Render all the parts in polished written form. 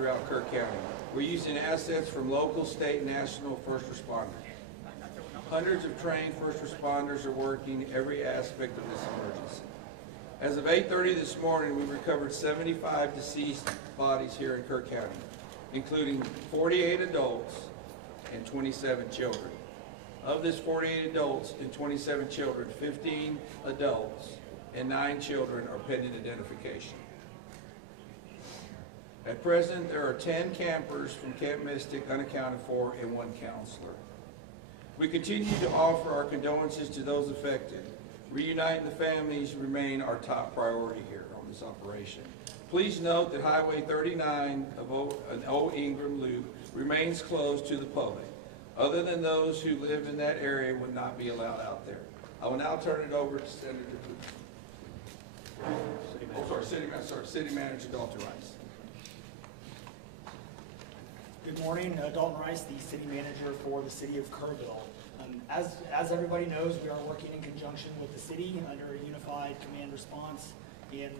throughout Kerr County. We're using assets from local, state, and national first responders. Hundreds of trained first responders are working every aspect of this emergency. As of 8:30 this morning, we recovered 75 deceased bodies here in Kerr County, including 48 adults and 27 children. Of this 48 adults and 27 children, 15 adults and 9 children are pending identification. At present, there are 10 campers from Camp Mystic unaccounted for and 1 counselor. We continue to offer our condolences to those affected. Reuniting the families remain our top priority here on this operation. Please note that Highway 39 of an Old Ingram Loop remains closed to the public. Other than those who live in that area would not be allowed out there. I will now turn it over to Senator Cruz. City Manager Dalton Rice. Good morning, Dalton Rice, the City Manager for the City of Kerrville. As everybody knows, we are working in conjunction with the city under a unified command response and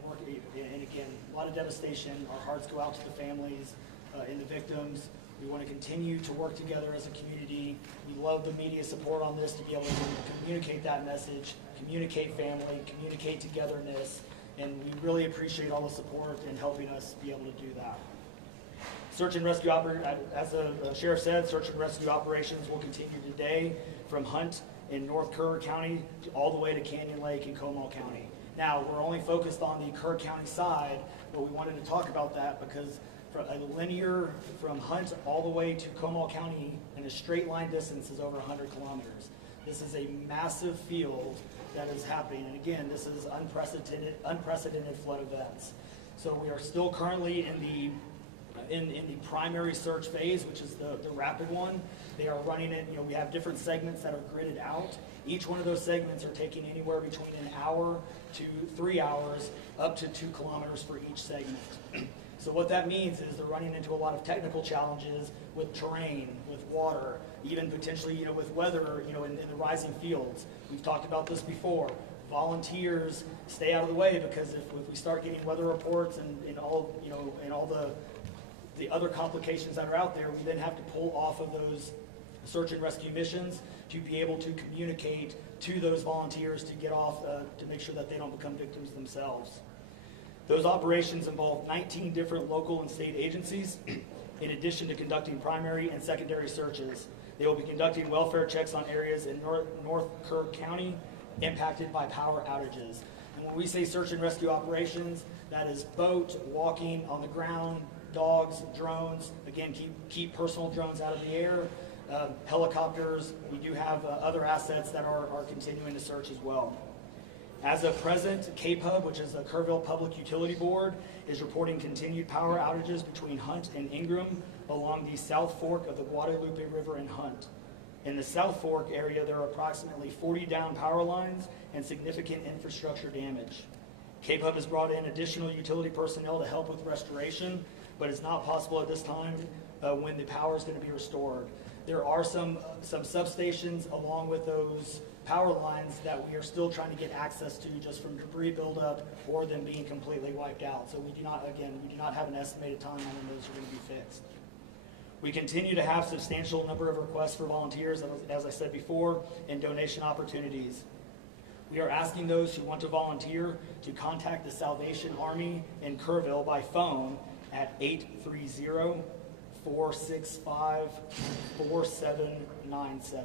again, a lot of devastation. Our hearts go out to the families and the victims. We want to continue to work together as a community. We love the media support on this to be able to communicate that message, communicate family, communicate togetherness, and we really appreciate all the support in helping us be able to do that. Search and rescue as the sheriff said, search and rescue operations will continue today from Hunt in North Kerr County all the way to Canyon Lake in Comal County. Now, we're only focused on the Kerr County side, but we wanted to talk about that because a linear from Hunt all the way to Comal County in a straight line distance is over 100 kilometers. This is a massive field that is happening, and again, this is unprecedented flood events. So we are still currently in the primary search phase, which is the rapid one. They are running it, we have different segments that are gridded out. Each one of those segments are taking anywhere between an hour to 3 hours, up to 2 kilometers for each segment. So what that means is they're running into a lot of technical challenges with terrain, with water, even potentially, with weather, in the rising fields. We've talked about this before. Volunteers stay out of the way because if we start getting weather reports and all the other complications that are out there, we then have to pull off of those search and rescue missions to be able to communicate to those volunteers to get off, to make sure that they don't become victims themselves. Those operations involve 19 different local and state agencies. In addition to conducting primary and secondary searches, they will be conducting welfare checks on areas in North Kerr County impacted by power outages. And when we say search and rescue operations, that is boat, walking, on the ground, dogs, drones. Again, keep personal drones out of the air. Helicopters. We do have other assets that are continuing to search as well. As of present, KPUB, which is the Kerrville Public Utility Board, is reporting continued power outages between Hunt and Ingram along the South Fork of the Guadalupe River in Hunt. In the South Fork area, there are approximately 40 down power lines and significant infrastructure damage. KPUB has brought in additional utility personnel to help with restoration, but it's not possible at this time when the power is going to be restored. There are some substations along with those power lines that we are still trying to get access to just from debris buildup or them being completely wiped out. So we do not have an estimated time on when those are going to be fixed. We continue to have substantial number of requests for volunteers, as I said before, and donation opportunities. We are asking those who want to volunteer to contact the Salvation Army in Kerrville by phone at 830-465-4797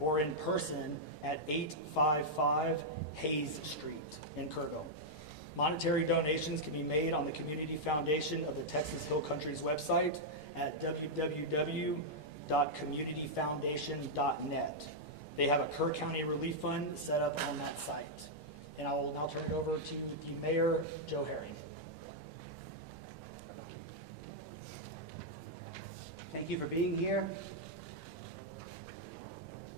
or in person at 855 Hayes Street in Kerrville. Monetary donations can be made on the Community Foundation of the Texas Hill Country's website at www.communityfoundation.net. They have a Kerr County Relief Fund set up on that site. And I will now turn it over to the Mayor, Joe Herring. Thank you for being here.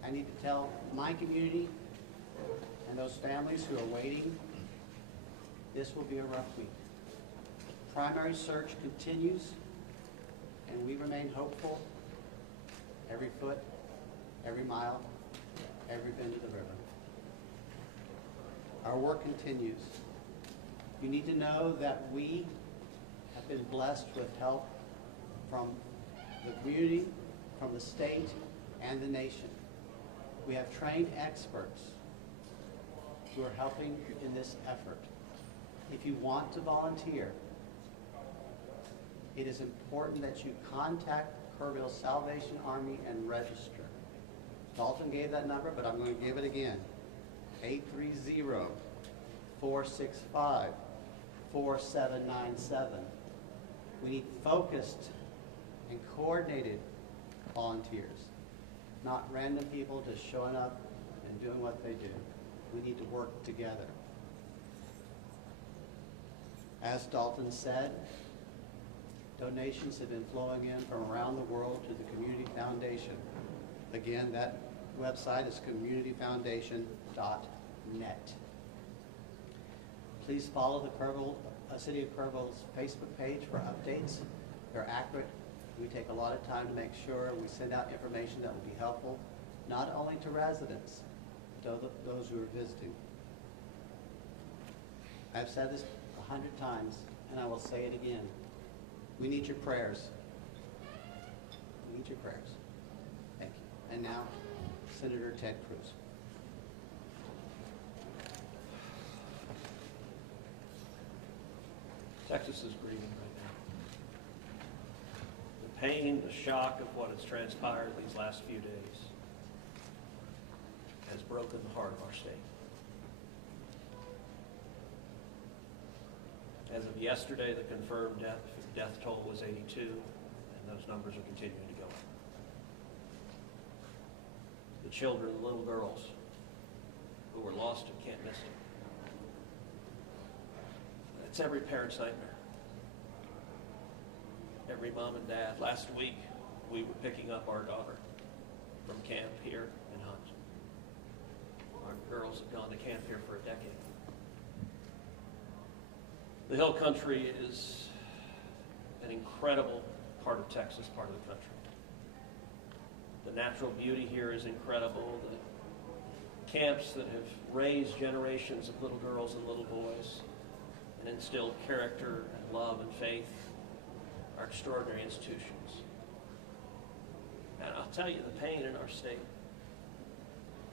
I need to tell my community and those families who are waiting, this will be a rough week. Primary search continues, and we remain hopeful every foot, every mile, every bend of the river. Our work continues. You need to know that we have been blessed with help from the community, from the state, and the nation. We have trained experts who are helping in this effort. If you want to volunteer, it is important that you contact Kerrville Salvation Army and register. Dalton gave that number, but I'm going to give it again. 830-465-4797. We need focused and coordinated volunteers, not random people just showing up and doing what they do. We need to work together. As Dalton said, donations have been flowing in from around the world to the Community Foundation. Again, that website is communityfoundation.net. Please follow the City of Kerrville's Facebook page for updates. They're accurate. We take a lot of time to make sure we send out information that will be helpful, not only to residents, but to those who are visiting. I've said this 100 times, and I will say it again. We need your prayers. We need your prayers. Thank you. And now, Senator Ted Cruz. Texas is grieving right now. The pain, the shock of what has transpired these last few days has broken the heart of our state. As of yesterday, the confirmed death toll was 82, and those numbers are continuing to go up. The children, the little girls who were lost at Camp Mystic. It's every parent's nightmare. Every mom and dad. Last week, we were picking up our daughter from camp here in Hunt. Our girls have gone to camp here for a decade. The Hill Country is an incredible part of Texas, part of the country. The natural beauty here is incredible. The camps that have raised generations of little girls and little boys and instilled character and love and faith are extraordinary institutions. And I'll tell you, the pain in our state,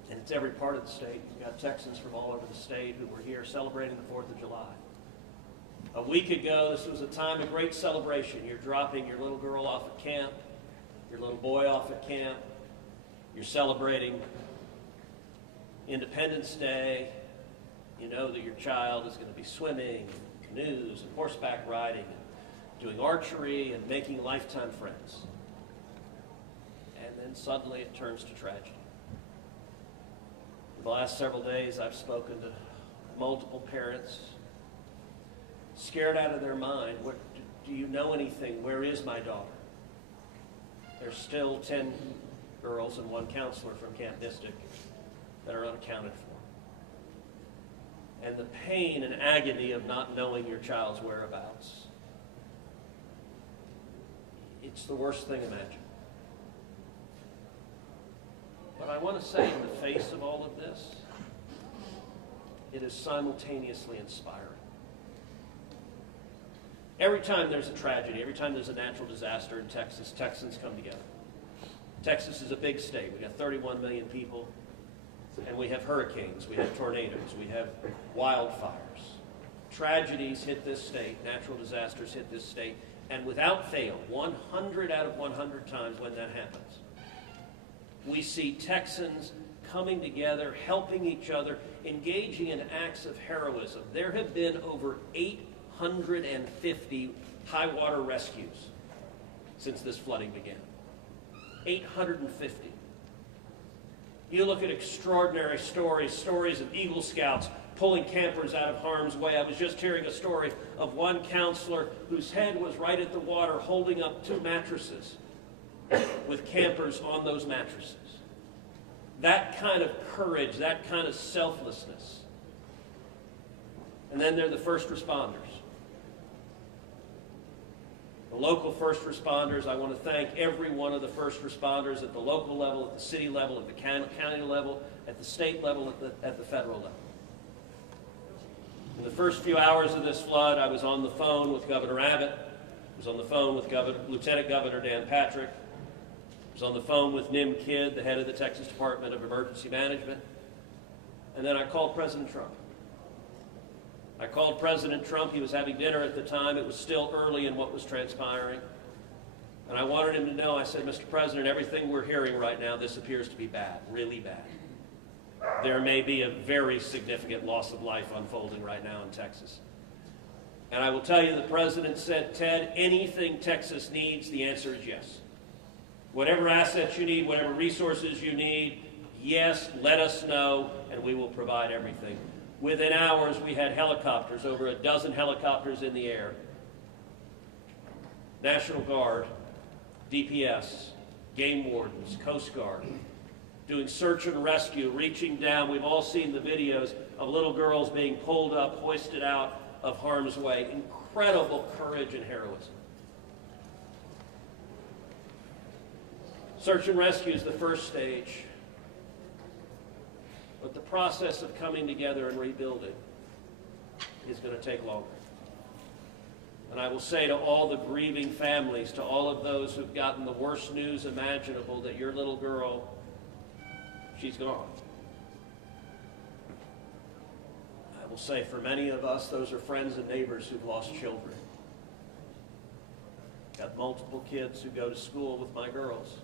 and it's every part of the state. We've got Texans from all over the state who were here celebrating the 4th of July. A week ago, this was a time of great celebration. You're dropping your little girl off at camp, your little boy off at camp. You're celebrating Independence Day. You know that your child is going to be swimming, canoes, and horseback riding, and doing archery, and making lifetime friends. And then suddenly it turns to tragedy. For the last several days, I've spoken to multiple parents, scared out of their mind. Do you know anything? Where is my daughter? There's still 10 girls and 1 counselor from Camp Mystic that are unaccounted for. And the pain and agony of not knowing your child's whereabouts, it's the worst thing imagined. But I want to say, in the face of all of this, it is simultaneously inspiring. Every time there's a tragedy, every time there's a natural disaster in Texas, Texans come together. Texas is a big state. We've got 31 million people, and we have hurricanes, we have tornadoes, we have wildfires. Tragedies hit this state, natural disasters hit this state, and without fail, 100 out of 100 times when that happens, we see Texans coming together, helping each other, engaging in acts of heroism. There have been over 850 high water rescues since this flooding began. 850. You look at extraordinary stories of Eagle Scouts pulling campers out of harm's way. I was just hearing a story of one counselor whose head was right at the water holding up 2 mattresses with campers on those mattresses. That kind of courage, that kind of selflessness. And then there are the first responders. The local first responders, I want to thank every one of the first responders at the local level, at the city level, at the county level, at the state level, at the federal level. In the first few hours of this flood, I was on the phone with Governor Abbott. was on the phone with Lieutenant Governor Dan Patrick. I was on the phone with Nim Kidd, the head of the Texas Department of Emergency Management. And then I called President Trump. I called President Trump. He was having dinner at the time. It was still early in what was transpiring. And I wanted him to know, I said, Mr. President, everything we're hearing right now, this appears to be bad, really bad. There may be a very significant loss of life unfolding right now in Texas. And I will tell you, the President said, Ted, anything Texas needs, the answer is yes. Whatever assets you need, whatever resources you need, yes, let us know, and we will provide everything. Within hours, we had helicopters, over a dozen helicopters in the air. National Guard, DPS, game wardens, Coast Guard, doing search and rescue, reaching down. We've all seen the videos of little girls being pulled up, hoisted out of harm's way. Incredible courage and heroism. Search and rescue is the first stage, but the process of coming together and rebuilding is going to take longer. And I will say to all the grieving families, to all of those who've gotten the worst news imaginable, that your little girl, she's gone. I will say for many of us, those are friends and neighbors who've lost children. Got multiple kids who go to school with my girls.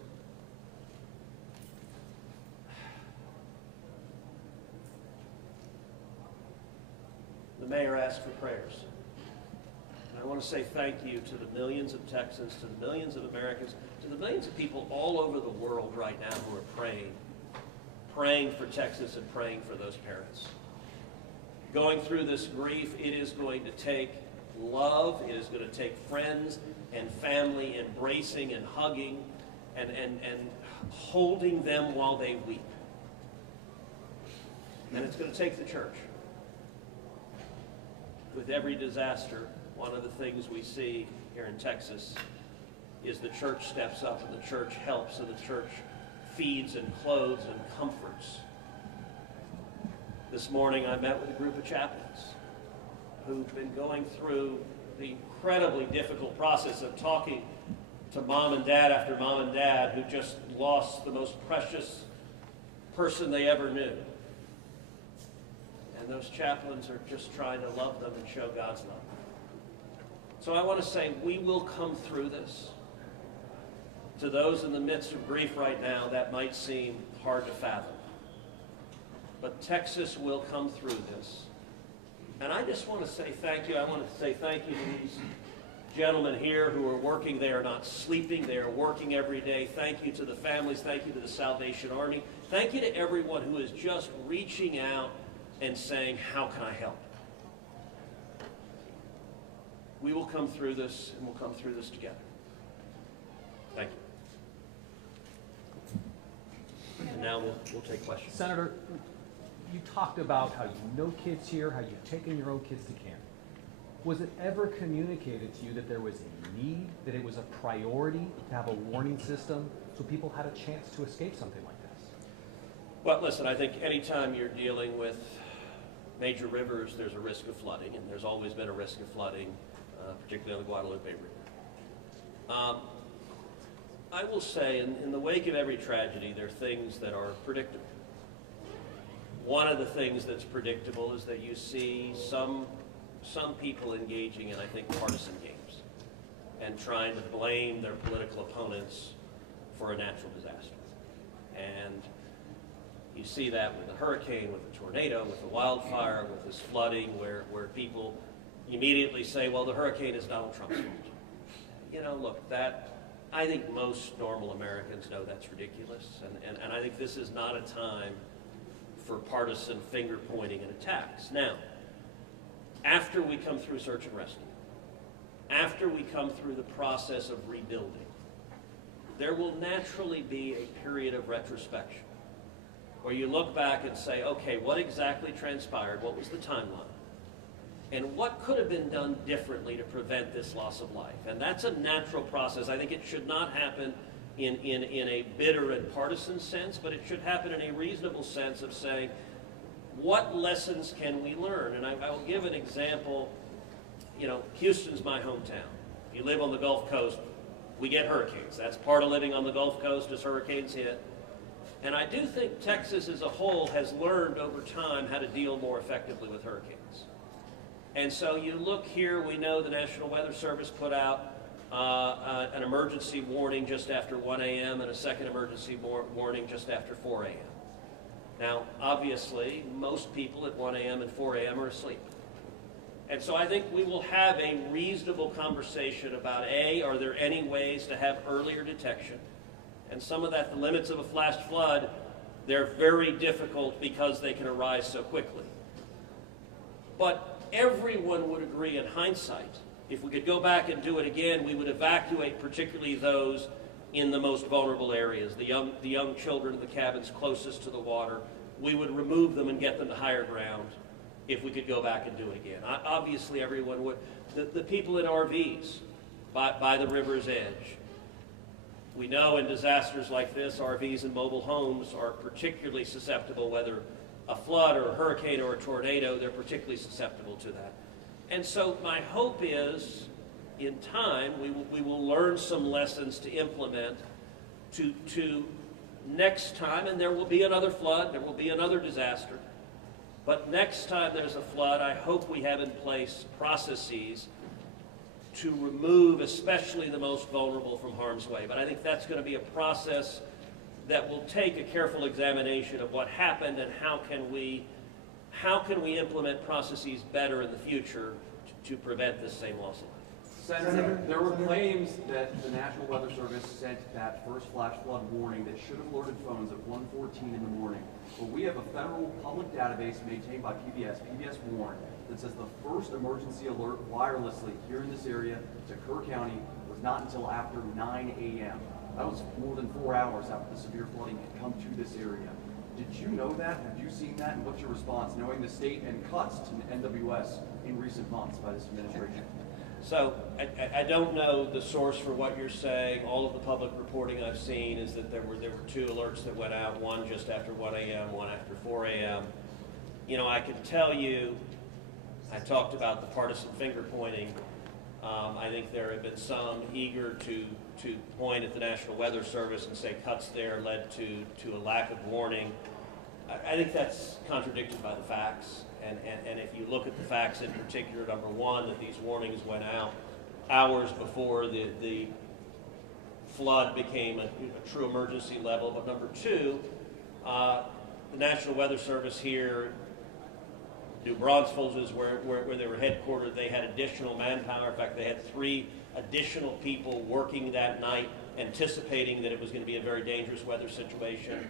The mayor asked for prayers. And I want to say thank you to the millions of Texans, to the millions of Americans, to the millions of people all over the world right now who are praying for Texas and praying for those parents. Going through this grief, it is going to take love, it is going to take friends and family embracing and hugging and holding them while they weep. And it's going to take the church. With every disaster, one of the things we see here in Texas is the church steps up and the church helps and the church feeds and clothes and comforts. This morning I met with a group of chaplains who've been going through the incredibly difficult process of talking to mom and dad after mom and dad who just lost the most precious person they ever knew. And those chaplains are just trying to love them and show God's love. So I want to say we will come through this. To those in the midst of grief right now, that might seem hard to fathom. But Texas will come through this. And I just want to say thank you. I want to say thank you to these gentlemen here who are working. They are not sleeping. They are working every day. Thank you to the families. Thank you to the Salvation Army. Thank you to everyone who is just reaching out and saying, how can I help? We will come through this, and we'll come through this together. Thank you. And now we'll take questions. Senator, you talked about how you know kids here, how you've taken your own kids to camp. Was it ever communicated to you that there was a need, that it was a priority to have a warning system so people had a chance to escape something like this? Well, listen, I think anytime you're dealing with major rivers, there's a risk of flooding, and there's always been a risk of flooding, particularly on the Guadalupe River. I will say, in the wake of every tragedy, there are things that are predictable. One of the things that's predictable is that you see some people engaging in, I think, partisan games and trying to blame their political opponents for a natural disaster. And you see that with the hurricane, with the tornado, with the wildfire, with this flooding, where people immediately say, well, the hurricane is Donald Trump's fault. You know, look, I think most normal Americans know that's ridiculous, and I think this is not a time for partisan finger-pointing and attacks. Now, after we come through search and rescue, after we come through the process of rebuilding, there will naturally be a period of retrospection where you look back and say, okay, what exactly transpired? What was the timeline? And what could have been done differently to prevent this loss of life? And that's a natural process. I think it should not happen in a bitter and partisan sense, but it should happen in a reasonable sense of saying, what lessons can we learn? And I will give an example. You know, Houston's my hometown. If you live on the Gulf Coast, we get hurricanes. That's part of living on the Gulf Coast as hurricanes hit. And I do think Texas as a whole has learned over time how to deal more effectively with hurricanes. And so you look here, we know the National Weather Service put out an emergency warning just after 1 a.m. and a second emergency warning just after 4 a.m. Now, obviously, most people at 1 a.m. and 4 a.m. are asleep. And so I think we will have a reasonable conversation about, A, are there any ways to have earlier detection? And some of that, the limits of a flash flood, they're very difficult because they can arise so quickly. But everyone would agree in hindsight, if we could go back and do it again, we would evacuate particularly those in the most vulnerable areas, the young children in the cabins closest to the water. We would remove them and get them to higher ground if we could go back and do it again. Obviously, everyone would. The people in RVs by the river's edge. We know in disasters like this, RVs and mobile homes are particularly susceptible, whether a flood or a hurricane or a tornado, they're particularly susceptible to that. And so my hope is, in time, we will learn some lessons to implement to next time, and there will be another flood, there will be another disaster. But next time there's a flood, I hope we have in place processes to remove especially the most vulnerable from harm's way. But I think that's going to be a process that will take a careful examination of what happened and how can we implement processes better in the future to prevent this same loss of life. Senator, there were claims that the National Weather Service sent that first flash flood warning that should have alerted phones at 1:14 in the morning. But we have a federal public database maintained by PBS Warn, that says the first emergency alert wirelessly here in this area to Kerr County was not until after 9 a.m. That was more than 4 hours after the severe flooding had come to this area. Did you know that? Have you seen that? And what's your response, knowing the state and cuts to NWS in recent months by this administration? So I don't know the source for what you're saying. All of the public reporting I've seen is that there were 2 alerts that went out, one just after 1 a.m., one after 4 a.m. You know, I can tell you, I talked about the partisan finger pointing. I think there have been some eager to point at the National Weather Service and say cuts there led to a lack of warning. I think that's contradicted by the facts. And if you look at the facts in particular, number one, that these warnings went out hours before the flood became a true emergency level. But number two, the National Weather Service here, New Braunfels is where they were headquartered. They had additional manpower. In fact, they had 3 additional people working that night, anticipating that it was going to be a very dangerous weather situation.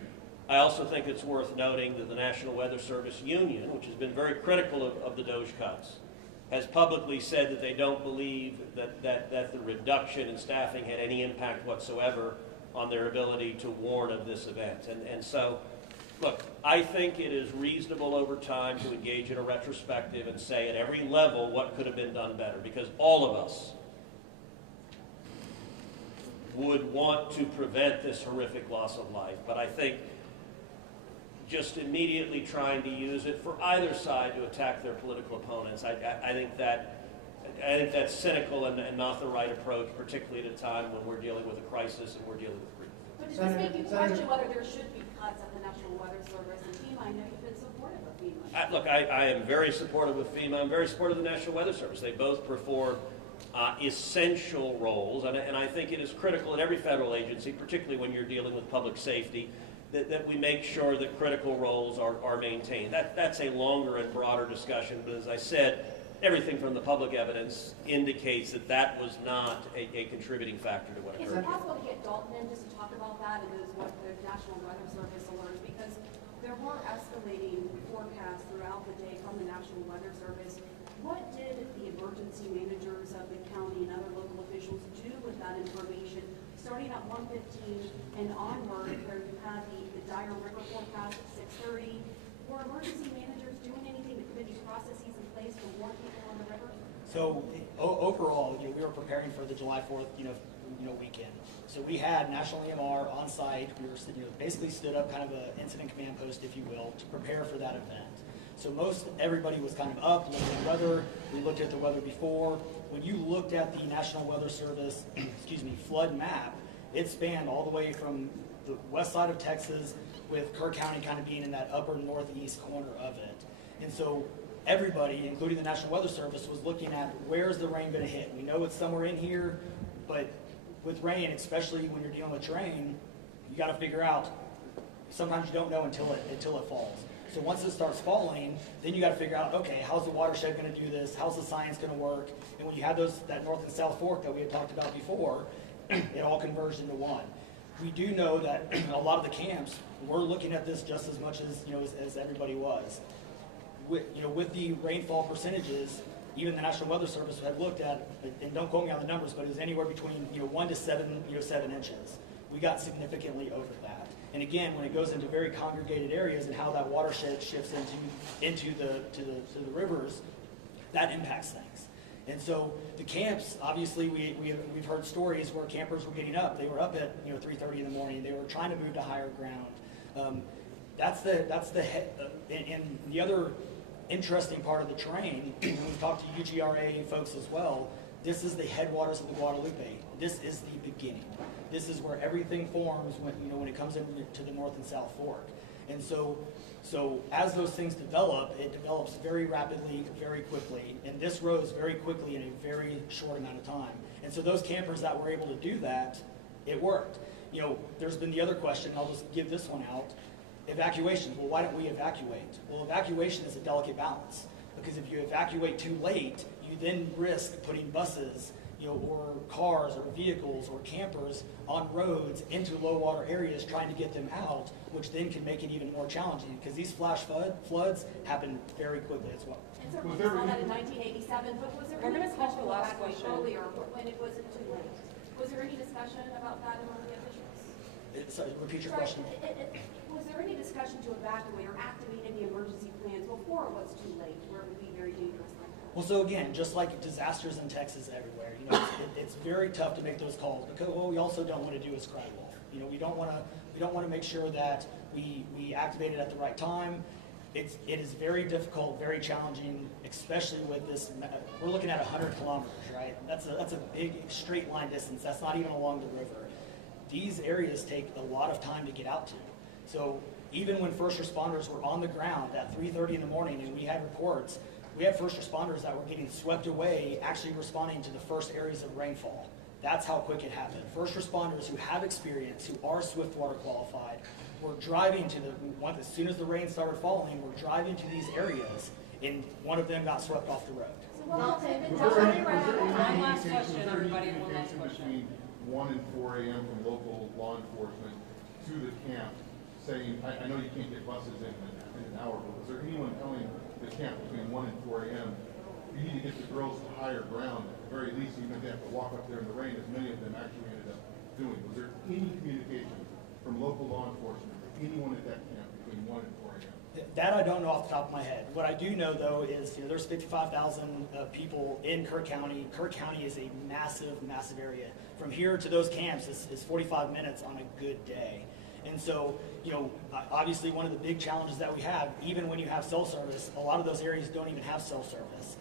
I also think it's worth noting that the National Weather Service Union, which has been very critical of the DOJ cuts, has publicly said that they don't believe that the reduction in staffing had any impact whatsoever on their ability to warn of this event. And so, look, I think it is reasonable over time to engage in a retrospective and say at every level what could have been done better, because all of us would want to prevent this horrific loss of life. But I think just immediately trying to use it for either side to attack their political opponents, I think that's cynical and not the right approach, particularly at a time when we're dealing with a crisis and we're dealing with grief. But does this make you question whether there should be cuts at the National Weather Service and FEMA? I know you've been supportive of FEMA. Look, I am very supportive of FEMA. I'm very supportive of the National Weather Service. They both perform essential roles, and I think it is critical in every federal agency, particularly when you're dealing with public safety, that we make sure that critical roles are maintained. That's a longer and broader discussion, but as I said, everything from the public evidence indicates that was not a contributing factor to what Is occurred. it possible to get Dalton in just to talk about that and what the National Weather Service alerts? Because there were escalating forecasts throughout the day from the National Weather Service. What did the emergency managers of the county and other local officials do with that information? Starting at 1:15 and onward, where you had the dire river forecast at 6:30, were emergency managers doing anything to put these processes in place to warn people on the river? So overall, we were preparing for the July 4th, weekend. So we had National EMR on site. We were, basically stood up kind of an incident command post, if you will, to prepare for that event. So everybody was kind of up, looking at weather. We looked at the weather before. when you looked at the National Weather Service, excuse me, flood map, it spanned all the way from the west side of Texas, with Kerr County kind of being in that upper northeast corner of it. And so everybody, including the National Weather Service, was looking at where's the rain going to hit. We know it's somewhere in here, but with rain, especially when you're dealing with terrain, you got to figure out. Sometimes you don't know until it falls. So once it starts falling, then you got to figure out, okay, how's the watershed going to do this? How's the science going to work? And when you have that north and south fork that we had talked about before, it all converged into one. We do know that a lot of the camps were looking at this just as much as as everybody was. With the rainfall percentages, even the National Weather Service had looked at, and don't quote me on the numbers, but it was anywhere between 1 to 7 inches. We got significantly over that. And again, when it goes into very congregated areas and how that watershed shifts into the rivers, that impacts things. And so the camps, obviously, we've heard stories where campers were getting up. They were up at 3:30 in the morning. They were trying to move to higher ground. That's the head. And the other interesting part of the terrain, when we talk to UGRA folks as well, this is the headwaters of the Guadalupe. This is the beginning. This is where everything forms when it comes into the North and South Fork. And so as those things develop, it develops very rapidly, very quickly, and this rose very quickly in a very short amount of time. And so those campers that were able to do that, it worked. There's been the other question, I'll just give this one out. Evacuation. Well, why don't we evacuate? Well, evacuation is a delicate balance, because if you evacuate too late, you then risk putting buses, or cars or vehicles or campers on roads into low water areas trying to get them out, which then can make it even more challenging, because these flash floods happen very quickly as well. And so we saw that in 1987, but was there We're any gonna call discussion the last evacuate question. earlier when it wasn't too late? Was there any discussion about that among the officials? So repeat your Sorry, question. was there any discussion to evacuate or activate any emergency plans before it was too late, where it would be very dangerous like that? Well, so again, just like disasters in Texas everywhere, it's very tough to make those calls, because what we also don't want to do is cry wolf. We don't want to make sure that we activate it at the right time. It is very difficult, very challenging, especially with this. We're looking at 100 kilometers, right? That's a big straight line distance. That's not even along the river. These areas take a lot of time to get out to. So even when first responders were on the ground at 3:30 in the morning, and we had reports, we had first responders that were getting swept away, actually responding to the first areas of rainfall. That's how quick it happened. First responders who have experience, who are Swiftwater qualified, were driving to as soon as the rain started falling, were driving to these areas, and one of them got swept off the road. So what One last question, everybody, one last question. Between 1 and 4 a.m. from local law enforcement to the camp, saying, I know you can't get buses in an hour, but was there anyone telling the camp between 1 and 4 a.m., you need to get the girls to higher ground, at the very least, even if they have to walk up there in the rain, as many of them actually ended up doing? Was there any communication from local law enforcement or anyone at that camp between 1 and 4 a.m.? That I don't know off the top of my head. What I do know, though, is there's 55,000 people in Kerr County. Kerr County is a massive, massive area. From here to those camps is 45 minutes on a good day. And so, obviously one of the big challenges that we have, even when you have cell service, a lot of those areas don't even have cell service.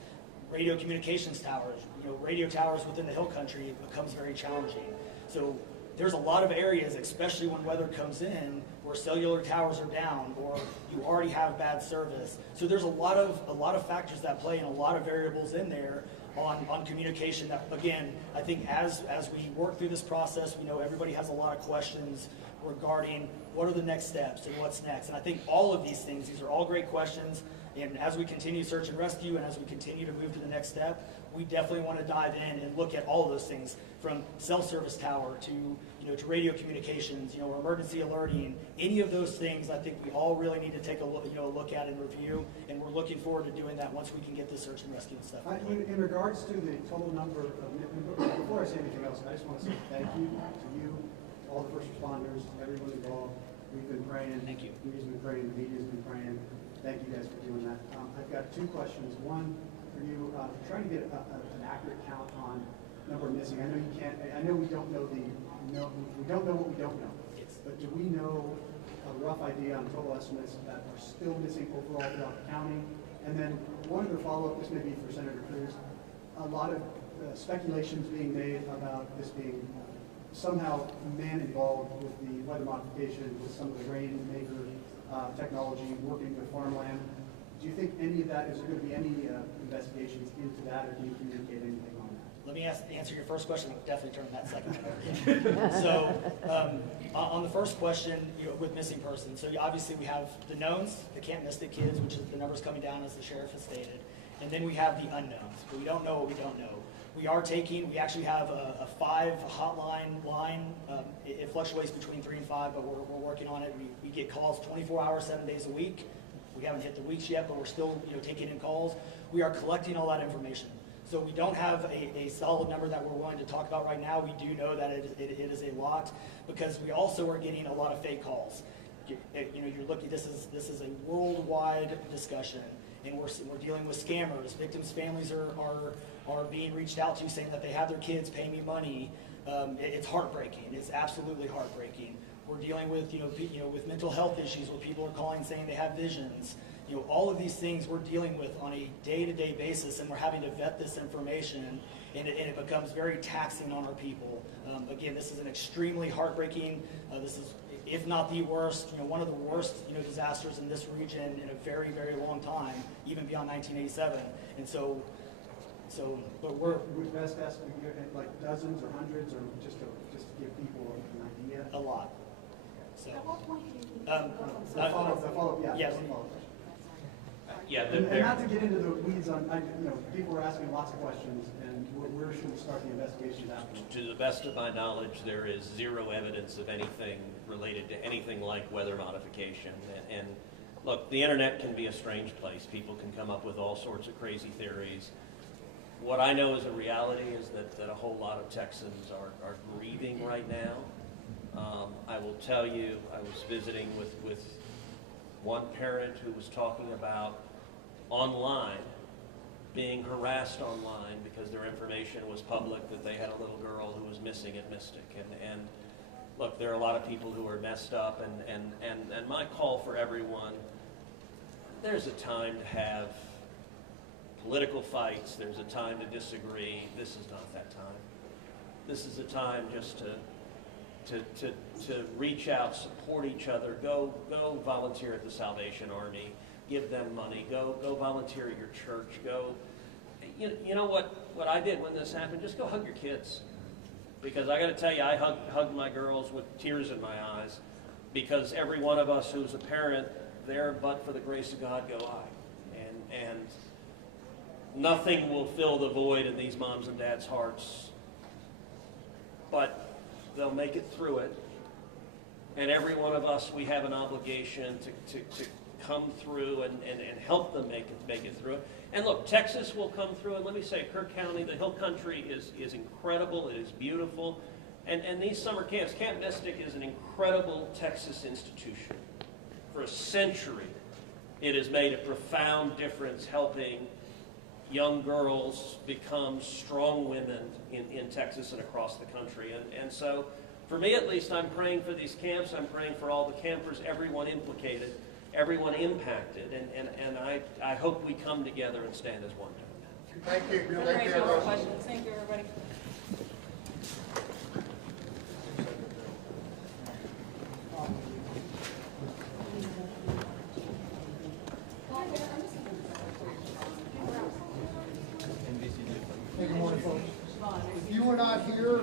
Radio communications towers, radio towers within the hill country, it becomes very challenging. So there's a lot of areas, especially when weather comes in, where cellular towers are down or you already have bad service. So there's a lot of factors that play and a lot of variables in there on communication that, again, I think as we work through this process, we know everybody has a lot of questions regarding what are the next steps and what's next. And I think all of these things, these are all great questions. And as we continue search and rescue and as we continue to move to the next step, we definitely want to dive in and look at all of those things, from cell service tower to radio communications, or emergency alerting. Any of those things, I think we all really need to take a look at and review, and we're looking forward to doing that once we can get this search and rescue and stuff. In regards to the total number of, before I say anything else, I just want to say thank you to you, all the first responders, everyone involved. We've been praying. Thank you. We've been praying. The media's been praying. Thank you guys for doing that. I've got two questions. One for you, trying to get an accurate count on number of missing. I know you can't. I know we don't know we don't know what we don't know. Yes. But do we know a rough idea on total estimates that are still missing overall throughout the county? And then one other follow-up. This may be for Senator Cruz. A lot of speculations being made about this being somehow man involved with the weather modification, with some of the rainmaker technology, working with farmland. Do you think any of that, is there going to be any investigations into that, or can you communicate anything on that? Let me answer your first question. I'll definitely turn that second one over. So, on the first question, with missing persons, so obviously we have the knowns, the Camp Mystic kids, which is the numbers coming down as the sheriff has stated, and then we have the unknowns. But we don't know what we don't know. We actually have a 5 hotline line. It fluctuates between 3 and 5, but we're working on it. We get calls 24 hours, 7 days a week. We haven't hit the weeks yet, but we're still taking in calls. We are collecting all that information. So we don't have a solid number that we're willing to talk about right now. We do know that it is a lot, because we also are getting a lot of fake calls. You're looking. This is a worldwide discussion, and we're dealing with scammers. Victims' families are being reached out to, saying that they have their kids, pay me money. It's heartbreaking. It's absolutely heartbreaking. We're dealing with with mental health issues, where people are calling saying they have visions. All of these things we're dealing with on a day-to-day basis, and we're having to vet this information, and it becomes very taxing on our people. Again, this is an extremely heartbreaking. This is, if not the worst, one of the worst disasters in this region in a very, very long time, even beyond 1987. And so, but we're would best estimate like dozens or hundreds, or just to give people an idea. a lot. So, At what point do you think? The follow-up, yeah. Yes. the follow-up question. Yeah, And not to get into the weeds on, people are asking lots of questions, and where should we start the investigations after? to the best of my knowledge, there is zero evidence of anything related to anything like weather modification. And look, the internet can be a strange place. People can come up with all sorts of crazy theories. What I know is a reality is that a whole lot of Texans are grieving right now. I will tell you, I was visiting with one parent who was talking about online, being harassed online because their information was public, that they had a little girl who was missing at Mystic. And look, there are a lot of people who are messed up, and my call for everyone, there's a time to have political fights, there's a time to disagree. This is not that time. This is a time just to reach out, support each other, go volunteer at the Salvation Army, give them money, go volunteer at your church, go. You know what I did when this happened? Just go hug your kids. Because I got to tell you, I hugged my girls with tears in my eyes, because every one of us who's a parent, there but for the grace of God go I. And nothing will fill the void in these moms and dads' hearts, but they'll make it through it. And every one of us, we have an obligation to come through and help them make it through it. And look, Texas will come through, and let me say, Kerr County, the Hill Country is incredible, it is beautiful. And these summer camps, Camp Mystic is an incredible Texas institution. For a century, it has made a profound difference helping young girls become strong women in Texas and across the country. And so, for me at least, I'm praying for these camps, I'm praying for all the campers, everyone implicated, everyone impacted, and I hope we come together and stand as one. Thank you. Thank you. Questions. Thank you, everybody. Hey, good morning, folks. If you were not here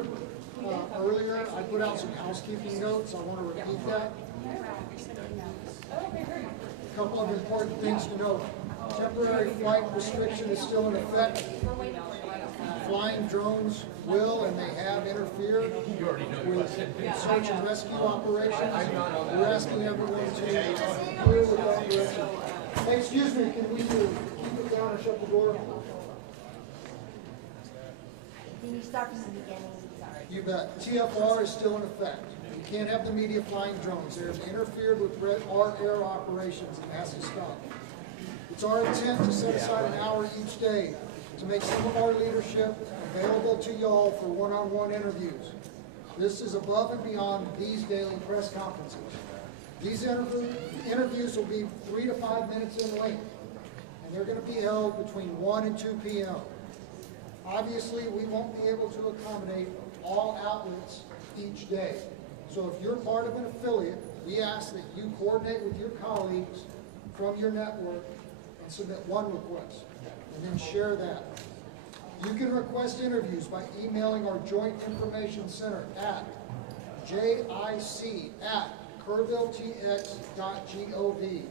earlier, I put out some housekeeping notes. I want to repeat that. A couple of important things to note. Temporary flight restriction is still in effect. Flying drones will and they have interfered with search and rescue operations. We're asking everyone to clear with that direction. Hey, excuse me, can we keep it down or shut the door? Can you start from the beginning? Sorry. You bet. TFR is still in effect. You can't have the media flying drones. They have interfered with our air operations and has to stop. It's our intent to set aside an hour each day to make some of our leadership available to y'all for one-on-one interviews. This is above and beyond these daily press conferences. These interviews will be 3 to 5 minutes in length, and they're going to be held between 1 and 2 p.m. Obviously, we won't be able to accommodate all outlets each day. So if you're part of an affiliate, we ask that you coordinate with your colleagues from your network and submit one request, and then share that. You can request interviews by emailing our Joint Information Center at jic@kerrvilletx.gov.